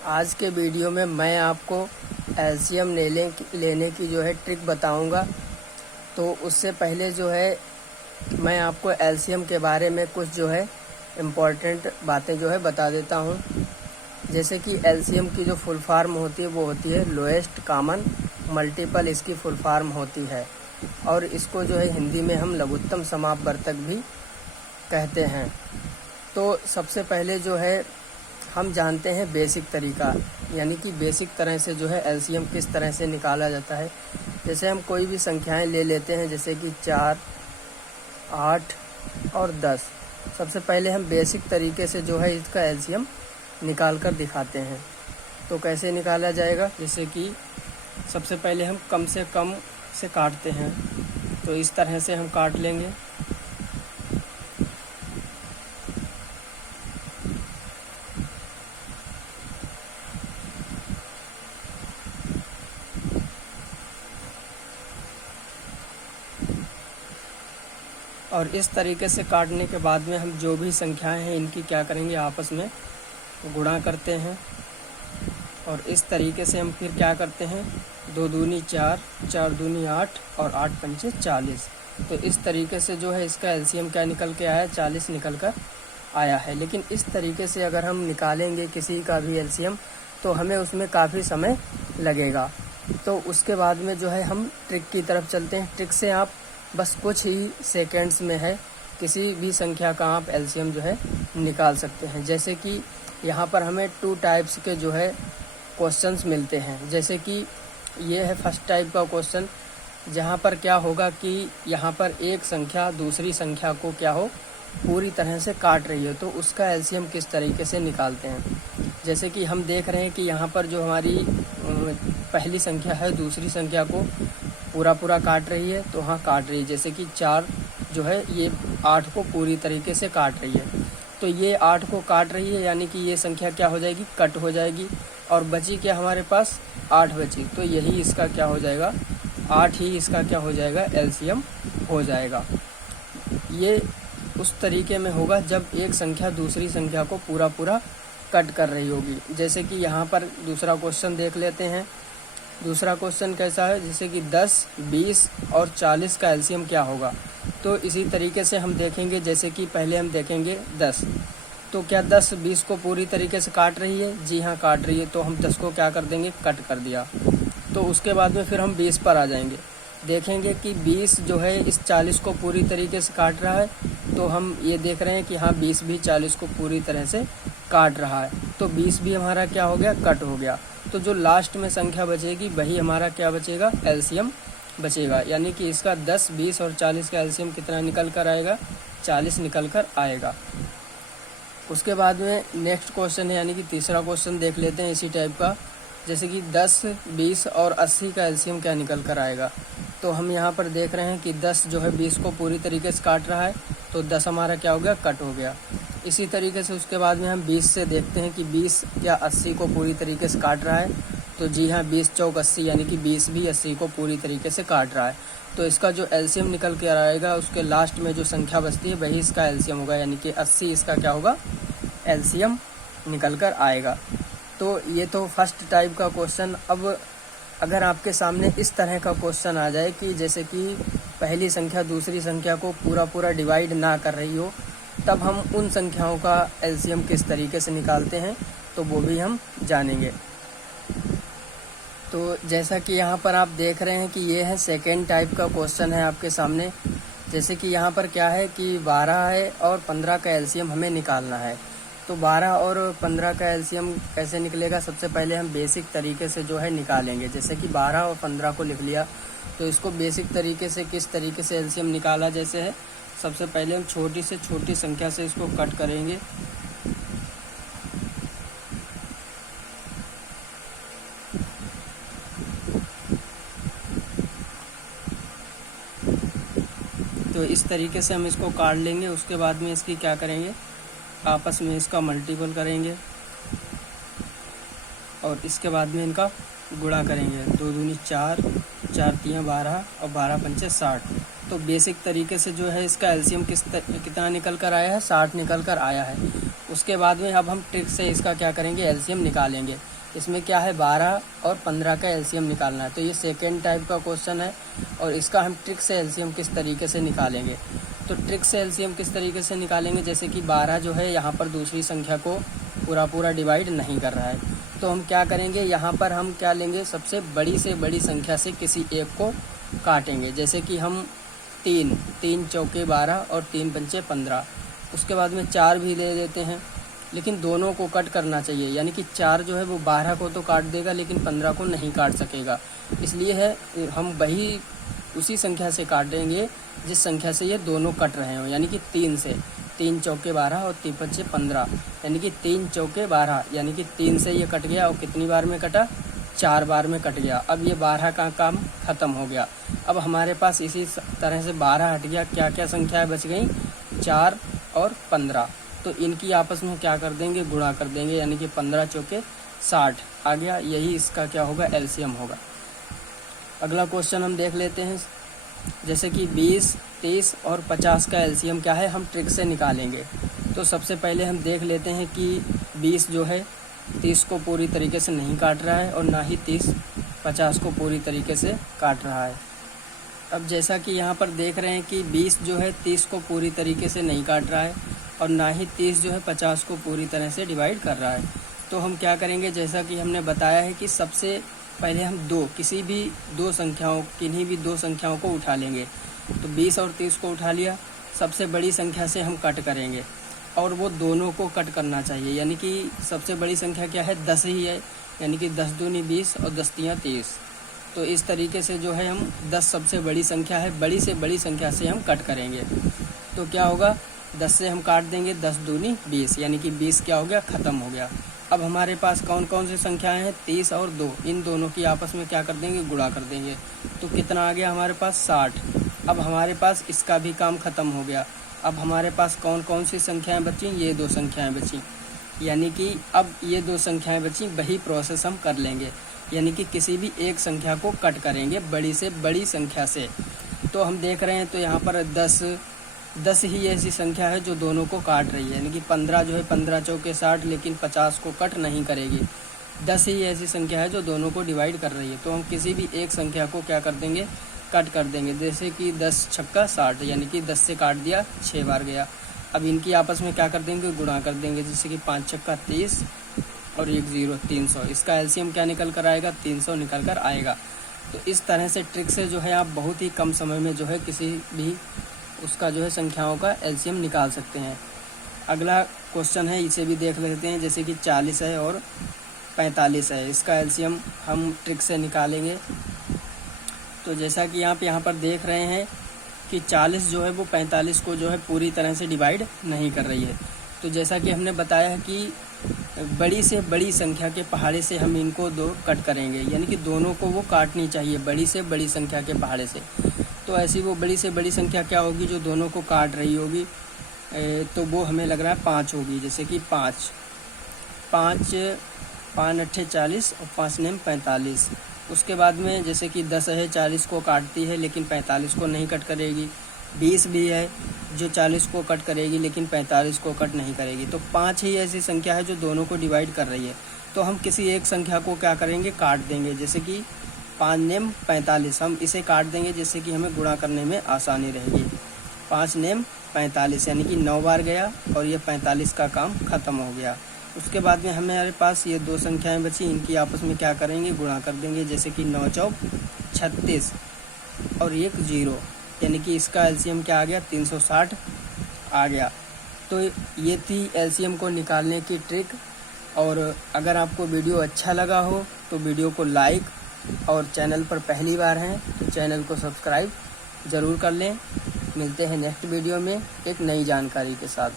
आज के वीडियो में मैं आपको एलसीएम लेने की जो है ट्रिक बताऊंगा। तो उससे पहले जो है मैं आपको एलसीएम के बारे में कुछ जो है इम्पॉर्टेंट बातें जो है बता देता हूं। जैसे कि एलसीएम की जो फुल फॉर्म होती है वो होती है लोएस्ट कॉमन मल्टीपल, इसकी फुल फॉर्म होती है। और इसको जो है हिंदी में हम लघुत्तम समापवर्तक भी कहते हैं। तो सबसे पहले जो है हम जानते हैं बेसिक तरीका, यानी कि बेसिक तरह से जो है एलसीएम किस तरह से निकाला जाता है। जैसे हम कोई भी संख्याएं ले लेते हैं, जैसे कि 4, 8 और 10। सबसे पहले हम बेसिक तरीके से जो है इसका एलसीएम निकाल कर दिखाते हैं। तो कैसे निकाला जाएगा, जैसे कि सबसे पहले हम कम से कम से काटते हैं। तो इस तरह से हम काट लेंगे। और इस तरीके से काटने के बाद में हम जो भी संख्याएं हैं इनकी क्या करेंगे, आपस में गुणा करते हैं। और इस तरीके से हम फिर क्या करते हैं, 2 दूनी 4, 4 दूनी 8 और 8 पंचे 40। तो इस तरीके से जो है इसका एलसीएम क्या निकल के आया, 40 निकल कर आया है। लेकिन इस तरीके से अगर हम निकालेंगे किसी का भी एलसीएम तो हमें उसमें काफ़ी समय लगेगा। तो उसके बाद में जो है हम ट्रिक की तरफ चलते हैं। ट्रिक से आप बस कुछ ही सेकेंड्स में है किसी भी संख्या का आप एलसीएम जो है निकाल सकते हैं। जैसे कि यहाँ पर हमें 2 टाइप्स के जो है क्वेश्चंस मिलते हैं। जैसे कि ये है फर्स्ट टाइप का क्वेश्चन, जहाँ पर क्या होगा कि यहाँ पर एक संख्या दूसरी संख्या को क्या हो, पूरी तरह से काट रही है। तो उसका एलसीएम किस तरीके से निकालते हैं। जैसे कि हम देख रहे हैं कि यहाँ पर जो हमारी पहली संख्या है दूसरी संख्या को पूरा काट रही है। तो हाँ, काट रही है। जैसे कि 4 जो है ये 8 को पूरी तरीके से काट रही है। तो ये 8 को काट रही है, यानी कि ये संख्या क्या हो जाएगी, कट हो जाएगी। और बची क्या हमारे पास, 8 बची। तो यही इसका क्या हो जाएगा, 8 ही इसका क्या हो जाएगा, एलसीएम हो जाएगा। ये उस तरीके में होगा जब एक संख्या दूसरी संख्या को पूरा कट कर रही होगी। जैसे कि यहाँ पर दूसरा क्वेश्चन देख लेते हैं। दूसरा क्वेश्चन कैसा है, जैसे कि 10, 20 और 40 का एलसीएम क्या होगा। तो इसी तरीके से हम देखेंगे। जैसे कि पहले हम देखेंगे 10, तो क्या 10 20 को पूरी तरीके से काट रही है, जी हाँ काट रही है। तो हम 10 को क्या कर देंगे, कट कर दिया। तो उसके बाद में फिर हम 20 पर आ जाएंगे, देखेंगे कि 20 जो है इस 40 को पूरी तरीके से काट रहा है। तो हम ये देख रहे हैं कि हाँ 20 भी 40 को पूरी तरह से काट रहा है। तो 20 भी हमारा क्या हो गया, कट हो गया। तो जो लास्ट में संख्या बचेगी वही हमारा क्या बचेगा, एलसीएम बचेगा। यानी कि इसका 10, 20 और 40 का एलसीएम कितना निकल कर आएगा, 40 निकल कर आएगा। उसके बाद में नेक्स्ट क्वेश्चन है, यानी कि तीसरा क्वेश्चन देख लेते हैं इसी टाइप का। जैसे कि 10, 20 और 80 का एलसीएम क्या निकल कर आएगा। तो हम यहाँ पर देख रहे हैं कि 10 जो है 20 को पूरी तरीके से काट रहा है। तो 10 हमारा क्या हो गया, कट हो गया। इसी तरीके से उसके बाद में हम 20 से देखते हैं कि 20 क्या 80 को पूरी तरीके से काट रहा है। तो जी हाँ, 20 चौक 80, यानी कि 20 भी 80 को पूरी तरीके से काट रहा है। तो इसका जो एलसीएम निकल के आएगा, उसके लास्ट में जो संख्या बचती है वही इसका एलसीएम होगा, यानी कि 80 इसका क्या होगा, एलसीएम निकल कर आएगा। तो ये तो फर्स्ट टाइप का क्वेश्चन। अब अगर आपके सामने इस तरह का क्वेश्चन आ जाए कि जैसे कि पहली संख्या दूसरी संख्या को पूरा डिवाइड ना कर रही हो, तब हम उन संख्याओं का एलसीएम किस तरीके से निकालते हैं तो वो भी हम जानेंगे। तो जैसा कि यहाँ पर आप देख रहे हैं कि ये है सेकेंड टाइप का क्वेश्चन है आपके सामने। जैसे कि यहाँ पर क्या है कि 12 है और 15 का एलसीएम हमें निकालना है। तो 12 और 15 का एलसीएम कैसे निकलेगा, सबसे पहले हम बेसिक तरीके से जो है निकालेंगे। जैसे कि 12 और 15 को लिख लिया, तो इसको बेसिक तरीके से किस तरीके से एलसीएम निकाला जैसे है, सबसे पहले हम छोटी से छोटी संख्या से इसको कट करेंगे। तो इस तरीके से हम इसको काट लेंगे। उसके बाद में इसकी क्या करेंगे, आपस में इसका मल्टीपल करेंगे और इसके बाद में इनका गुणा करेंगे। 2 दूनी 4, 4 तियाँ 12 और 12 पंचे 60। तो बेसिक तरीके से जो है इसका एलसीएम कितना निकल कर आया है, 60 निकल कर आया है। उसके बाद में अब हम ट्रिक से इसका क्या करेंगे, एलसीएम निकालेंगे। इसमें क्या है, 12 और 15 का एलसीएम निकालना है। तो ये सेकेंड टाइप का क्वेश्चन है और इसका हम ट्रिक से एलसीएम किस तरीके से निकालेंगे। तो ट्रिक से एलसीएम किस तरीके से निकालेंगे, जैसे कि 12 जो है यहाँ पर दूसरी संख्या को पूरा डिवाइड नहीं कर रहा है, तो हम क्या करेंगे, यहाँ पर हम क्या लेंगे, सबसे बड़ी से बड़ी संख्या से किसी एक को काटेंगे। जैसे कि हम 3 चौके 12 और 3 पंचे 15, उसके बाद में 4 भी ले लेते हैं, लेकिन दोनों को कट करना चाहिए। यानी कि 4 जो है वो 12 को तो काट देगा लेकिन 15 को नहीं काट सकेगा। इसलिए है हम वही उसी संख्या से काटेंगे जिस संख्या से ये दोनों कट रहे हो, यानी कि 3 से। 3 चौके 12 और 3 पंचे 15, यानी कि 3 चौके 12, यानी कि 3 से ये कट गया और कितनी बार में कटा, 4 बार में कट गया। अब ये 12 का काम ख़त्म हो गया। अब हमारे पास इसी तरह से 12 हट गया, क्या क्या संख्याएं बच गई, 4 और 15। तो इनकी आपस में क्या कर देंगे, गुणा कर देंगे, यानी कि 15 चौके 60 आ गया। यही इसका क्या होगा, एलसीएम होगा। अगला क्वेश्चन हम देख लेते हैं। जैसे कि 20, 30 और 50 का एलसीएम क्या है, हम ट्रिक से निकालेंगे। तो सबसे पहले हम देख लेते हैं कि 20 जो है 30 को पूरी तरीके से नहीं काट रहा है और ना ही 30 50 को पूरी तरीके से काट रहा है। अब जैसा कि यहाँ पर देख रहे हैं कि 20 जो है 30 को पूरी तरीके से नहीं काट रहा है और ना ही 30 जो है 50 को पूरी तरह से डिवाइड कर रहा है। तो हम क्या करेंगे, जैसा कि हमने बताया है कि सबसे पहले हम किन्हीं भी दो संख्याओं को उठा लेंगे। तो 20 और 30 को उठा लिया, सबसे बड़ी संख्या से हम कट करेंगे और वो दोनों को कट करना चाहिए। यानी कि सबसे बड़ी संख्या क्या है, 10 ही है, यानी कि 10 दूनी 20 और 10 तियाँ 30। तो इस तरीके से जो है हम 10 सबसे बड़ी संख्या है, बड़ी से बड़ी संख्या से हम कट करेंगे। तो क्या होगा, 10 से हम काट देंगे, 10 दूनी 20, यानी कि 20 क्या हो गया, ख़त्म हो गया। अब हमारे पास कौन कौन सी संख्याएं हैं, 30 और 2, इन दोनों की आपस में क्या कर देंगे, गुणा कर देंगे। तो कितना आ गया हमारे पास, 60। अब हमारे पास इसका भी काम ख़त्म हो गया। अब हमारे पास कौन कौन सी संख्याएं बची, ये 2 संख्याएं बची, यानी कि अब ये 2 संख्याएं बची, वही प्रोसेस हम कर लेंगे। यानी कि किसी भी एक संख्या को कट करेंगे बड़ी से बड़ी संख्या से। तो हम देख रहे हैं तो यहाँ पर 10 ही ऐसी संख्या है जो दोनों को काट रही है, यानी कि 15 जो है 15 चौके 60, लेकिन 50 को कट नहीं करेगी। 10 ही ऐसी संख्या है जो दोनों को डिवाइड कर रही है। तो हम किसी भी एक संख्या को क्या कर देंगे, कट कर देंगे। जैसे कि 10 छक्का 60, यानी कि 10 से काट दिया, 6 बार गया। अब इनकी आपस में क्या कर देंगे, गुणा कर देंगे। जैसे कि 5 छक्का 30 और 1 0 300। इसका एलसीएम क्या निकल कर आएगा, 300 निकल कर आएगा। तो इस तरह से ट्रिक से जो है आप बहुत ही कम समय में जो है किसी भी उसका जो है संख्याओं का एलसीएम निकाल सकते हैं। अगला क्वेश्चन है, इसे भी देख लेते हैं। जैसे कि 40 है और 45 है, इसका एलसीएम हम ट्रिक से निकालेंगे। तो जैसा कि आप यहाँ पर देख रहे हैं कि 40 जो है वो 45 को जो है पूरी तरह से डिवाइड नहीं कर रही है। तो जैसा कि हमने बताया है कि बड़ी से बड़ी संख्या के पहाड़े से हम इनको 2 कट करेंगे, यानी कि दोनों को वो काटनी चाहिए बड़ी से बड़ी संख्या के पहाड़े से। तो ऐसी वो बड़ी से बड़ी संख्या क्या होगी जो दोनों को काट रही होगी, तो वो हमें लग रहा है 5 होगी। जैसे कि 5 अट्ठे 40 और 5 नेम 45। उसके बाद में जैसे कि 10 है, 40 को काटती है लेकिन 45 को नहीं कट करेगी। 20 भी है जो 40 को कट करेगी लेकिन 45 को कट नहीं करेगी। तो 5 ही ऐसी संख्या है जो दोनों को डिवाइड कर रही है। तो हम किसी एक संख्या को क्या करेंगे, काट देंगे। जैसे कि 5 नेम 45, हम इसे काट देंगे जिससे कि हमें गुणा करने में आसानी रहेगी। 5 नेम 45, यानी कि 9 बार गया और ये 45 का काम ख़त्म हो गया। उसके बाद में हमारे पास ये 2 संख्याएं बची, इनकी आपस में क्या करेंगे, गुणा कर देंगे। जैसे कि 9 चौक 36 और 1 0, यानी कि इसका एलसीएम क्या आ गया, 360 आ गया। तो ये थी एलसीएम को निकालने की ट्रिक। और अगर आपको वीडियो अच्छा लगा हो तो वीडियो को लाइक और चैनल पर पहली बार हैं तो चैनल को सब्सक्राइब ज़रूर कर लें। मिलते हैं नेक्स्ट वीडियो में एक नई जानकारी के साथ।